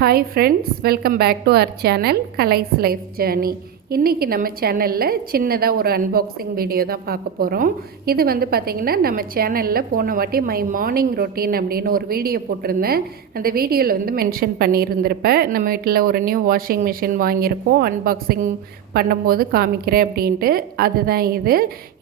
Hi friends, welcome back to our channel கலைஸ் life journey. இன்றைக்கி நம்ம சேனலில் சின்னதாக ஒரு அன்பாக்சிங் வீடியோ தான் பார்க்க போகிறோம். இது வந்து பார்த்திங்கன்னா நம்ம சேனலில் போன வாட்டி மை மார்னிங் ரொட்டீன் அப்படின்னு ஒரு வீடியோ போட்டிருந்தேன். அந்த வீடியோவில் வந்து மென்ஷன் பண்ணியிருந்திருப்பேன். நம்ம வீட்டில் ஒரு நியூ வாஷிங் மிஷின் வாங்கியிருக்கோம், அன்பாக்சிங் பண்ணும்போது காமிக்கிறேன் அப்படின்ட்டு. அதுதான்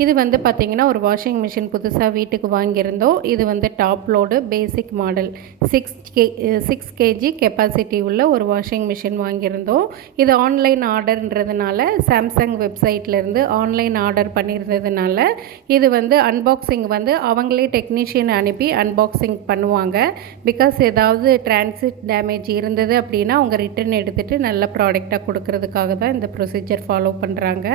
இது வந்து பார்த்திங்கன்னா ஒரு வாஷிங் மிஷின் புதுசாக வீட்டுக்கு வாங்கியிருந்தோம். இது வந்து top load basic model 6 kg capacity உள்ள ஒரு வாஷிங் மிஷின் வாங்கியிருந்தோம். இது ஆன்லைன் ஆர்டர்ன்றதுனால சாம்சங் வெப்சைட்லேருந்து ஆன்லைன் ஆர்டர் பண்ணியிருந்ததுனால இது வந்து அன்பாக்சிங் வந்து அவங்களே டெக்னீஷியன் அனுப்பி அன்பாக்சிங் பண்ணுவாங்க. பிகாஸ் ஏதாவது டிரான்சிட் டேமேஜ் இருந்தது அப்படின்னா அவங்க ரிட்டன் எடுத்துகிட்டு நல்ல ப்ராடக்டாக கொடுக்கறதுக்காக தான் இந்த ப்ரொசீஜர் ஃபாலோ பண்ணுறாங்க.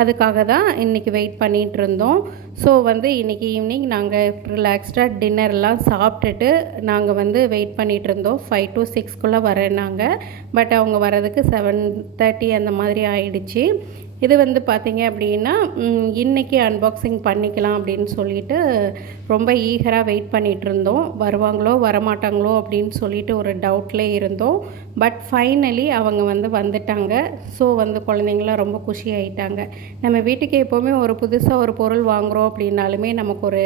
அதுக்காக தான் இன்றைக்கி வெயிட் பண்ணிகிட்டு இருந்தோம். ஸோ வந்து இன்றைக்கி ஈவினிங் நாங்கள் ரிலாக்ஸ்டாக டின்னர்லாம் சாப்பிட்டுட்டு நாங்கள் வந்து வெயிட் பண்ணிகிட்டு இருந்தோம். 5 to 6 வரேன்னாங்க. பட் அவங்க வரதுக்கு 7:30 அந்த மாதிரி ஆகிடுச்சு. இது வந்து பார்த்திங்க அப்படின்னா இன்றைக்கி அன்பாக்சிங் பண்ணிக்கலாம் அப்படின்னு சொல்லிட்டு ரொம்ப ஈகராக வெயிட் பண்ணிகிட்டு இருந்தோம். வருவாங்களோ வரமாட்டாங்களோ அப்படின்னு சொல்லிட்டு ஒரு டவுட்லேயே இருந்தோம். பட் ஃபைனலி அவங்க வந்து வந்துட்டாங்க. ஸோ வந்து குழந்தைங்களாம் ரொம்ப குஷி ஆகிட்டாங்க. நம்ம வீட்டுக்கு எப்போவுமே ஒரு புதுசாக ஒரு பொருள் வாங்குகிறோம் அப்படின்னாலுமே நமக்கு ஒரு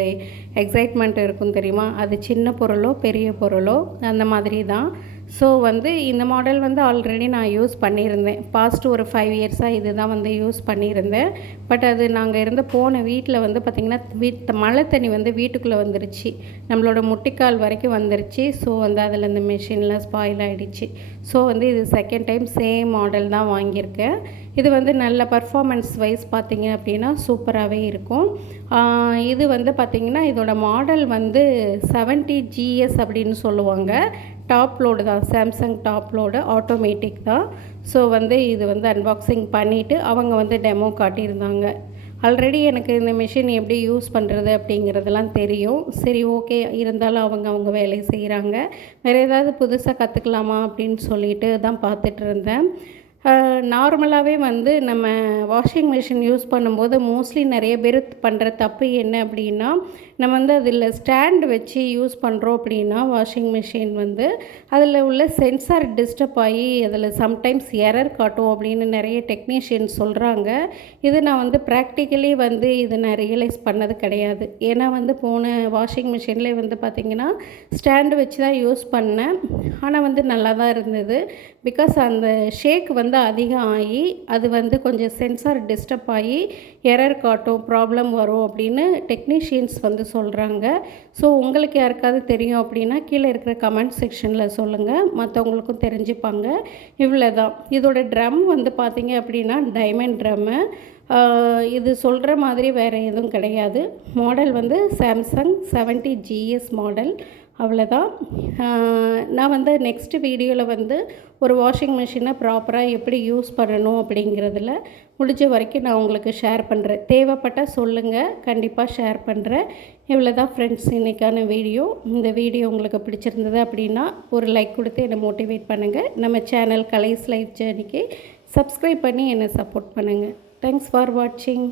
எக்ஸைட்மெண்ட் இருக்கும் தெரியுமா? அது சின்ன பொருளோ பெரிய பொருளோ அந்த மாதிரி தான். ஸோ வந்து இந்த மாடல் வந்து ஆல்ரெடி நான் யூஸ் பண்ணியிருந்தேன். பாஸ்ட் ஒரு 5 இயர்ஸாக இது தான் வந்து யூஸ் பண்ணியிருந்தேன். பட் அது நாங்கள் இருந்த போன வீட்டில் வந்து பார்த்திங்கன்னா மழை தண்ணி வந்து வீட்டுக்குள்ளே வந்துருச்சு, நம்மளோட முட்டிக்கால் வரைக்கும் வந்துருச்சு. ஸோ வந்து அதில் இந்த மிஷினில் ஸ்பாயில் ஆகிடுச்சு. ஸோ வந்து இது செகண்ட் டைம் சேம் மாடல் தான் வாங்கியிருக்கேன். இது வந்து நல்ல பர்ஃபார்மன்ஸ் வைஸ் பார்த்திங்க அப்படின்னா சூப்பராகவே இருக்கும். இது வந்து பார்த்திங்கன்னா இதோட மாடல் வந்து 70 GS அப்படின்னு சொல்லுவாங்க. டாப் லோடு தான், சாம்சங் டாப் லோடு ஆட்டோமேட்டிக் தான். ஸோ வந்து இது வந்து அன்பாக்சிங் பண்ணிவிட்டு அவங்க வந்து டெமோ காட்டியிருந்தாங்க. ஆல்ரெடி எனக்கு இந்த மிஷின் எப்படி யூஸ் பண்ணுறது அப்படிங்கிறதெல்லாம் தெரியும். சரி, ஓகே, இருந்தாலும் அவங்க வேலையை செய்கிறாங்க. வேறு ஏதாவது புதுசாக கற்றுக்கலாமா அப்படின்னு சொல்லிட்டு தான் பார்த்துட்டு இருந்தேன். நார்மலாகவே வந்து நம்ம வாஷிங் மிஷின் யூஸ் பண்ணும்போது மோஸ்ட்லி நிறைய பேர் பண்ணுற தப்பு என்ன அப்படின்னா, நம்ம வந்து அதில் ஸ்டாண்ட் வச்சு யூஸ் பண்ணுறோம் அப்படின்னா வாஷிங் மிஷின் வந்து அதில் உள்ள சென்சார் டிஸ்டர்ப் ஆகி அதில் சம்டைம்ஸ் எரர் காட்டும் அப்படின்னு நிறைய டெக்னீஷியன் சொல்கிறாங்க. இது நான் வந்து ப்ராக்டிக்கலி வந்து இது நான் ரியலைஸ் பண்ணது கிடையாது. ஏன்னா வந்து போன வாஷிங் மிஷின்லேயே வந்து பார்த்திங்கன்னா ஸ்டாண்டு வச்சு தான் யூஸ் பண்ணேன். ஆனால் வந்து நல்லா தான் இருந்தது. பிகாஸ் அந்த ஷேக் வந்து அதிகம் ஆகி அது வந்து கொஞ்சம் சென்சார் டிஸ்டர்ப் ஆகி எரர் காட்டும், ப்ராப்ளம் வரும் அப்படின்னு டெக்னீஷியன்ஸ் வந்து சொல்கிறாங்க. ஸோ உங்களுக்கு யாருக்காவது தெரியும் அப்படின்னா கீழே இருக்கிற கமெண்ட் செக்ஷனில் சொல்லுங்கள், மற்றவங்களுக்கும் தெரிஞ்சுப்பாங்க. இவ்வளோ தான். இதோட ட்ரம் வந்து பார்த்திங்க அப்படின்னா டைமண்ட் ட்ரம்மு. இது சொல்கிற மாதிரி வேறு எதுவும் கிடையாது. மாடல் வந்து சாம்சங் 70 GS மாடல். அவ்வளோதான். நான் வந்து நெக்ஸ்ட் வீடியோவில் வந்து ஒரு வாஷிங் மிஷினை ப்ராப்பராக எப்படி யூஸ் பண்ணணும் அப்படிங்கிறதுல முடிஞ்ச வரைக்கும் நான் உங்களுக்கு ஷேர் பண்ணுறேன். தேவைப்பட்டால் சொல்லுங்கள், கண்டிப்பாக ஷேர் பண்ணுறேன். இவ்வளோ தான் ஃப்ரெண்ட்ஸ் இன்றைக்கான வீடியோ. இந்த வீடியோ உங்களுக்கு பிடிச்சிருந்தது அப்படின்னா ஒரு லைக் கொடுத்து என்னை மோட்டிவேட் பண்ணுங்கள். நம்ம சேனல் கலைஸ் லைஃப் ஜேர்னிக்கு சப்ஸ்கிரைப் பண்ணி என்னை சப்போர்ட் பண்ணுங்கள். தேங்க்ஸ் ஃபார் வாட்சிங்.